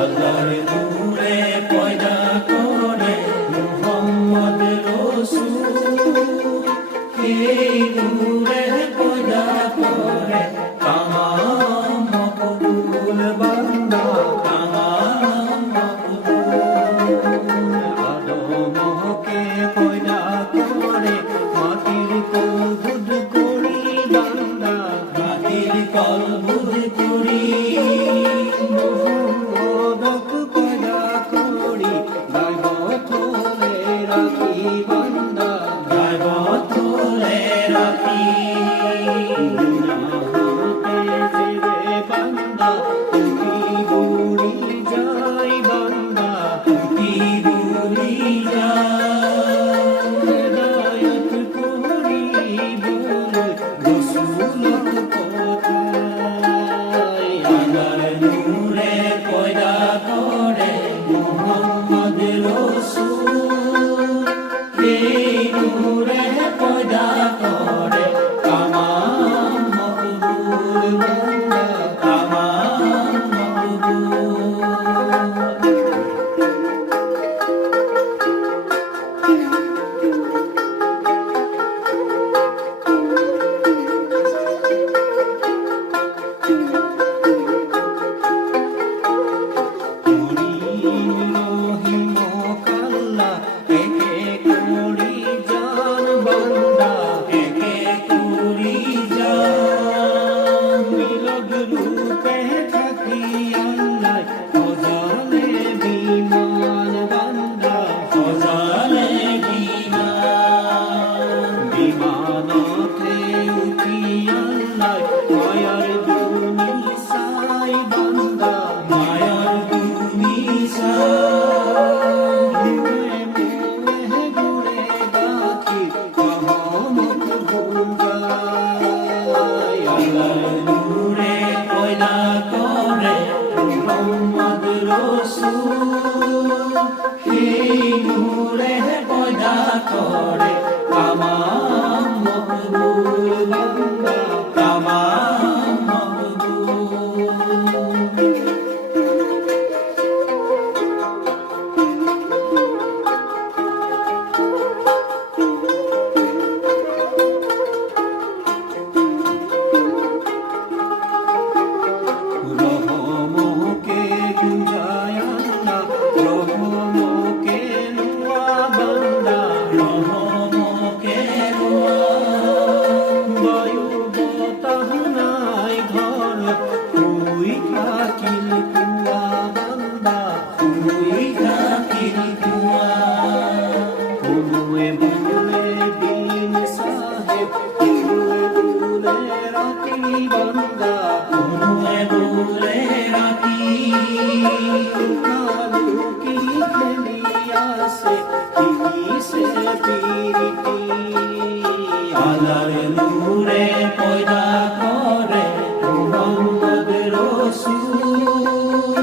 আল্লাহর নূরে পয়দা করে মুহাম্মদ রাসূল, এই নূরে পয়দা করে তামাম মকবুল বান্দা, তামাম মকবুল। আদমকে পয়দা করে মাটির কলবুদ করি বান্দা, মাটির কলবুদ করি। করে তামাম মকবুল বান্দা, তামাম মকবুল। রহমকে গুঞ্জায় আল্লাহ, রহমকে নুয়া বান্দা, রহমকে নুয়া। বায়ু বাতাস নাই ঘর, তুই থাকিল কুয়া বান্দা, তুই থাকিল কুয়া। কুয়ে বুলে দিন সাহেব, কুয়ে বুলে রাতি বান্দা, কুয়ে বুলে রাতি। কালুকি খেলিয়াছে কিসে পিরিতি, আল্লাহর নূরে পয়দা করে মুহাম্মদ রাসূল,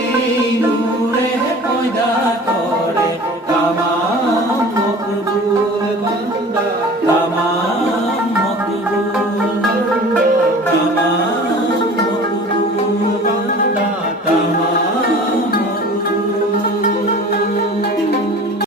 এই নূরে পয়দা করে তামাম মকবুল বান্দা।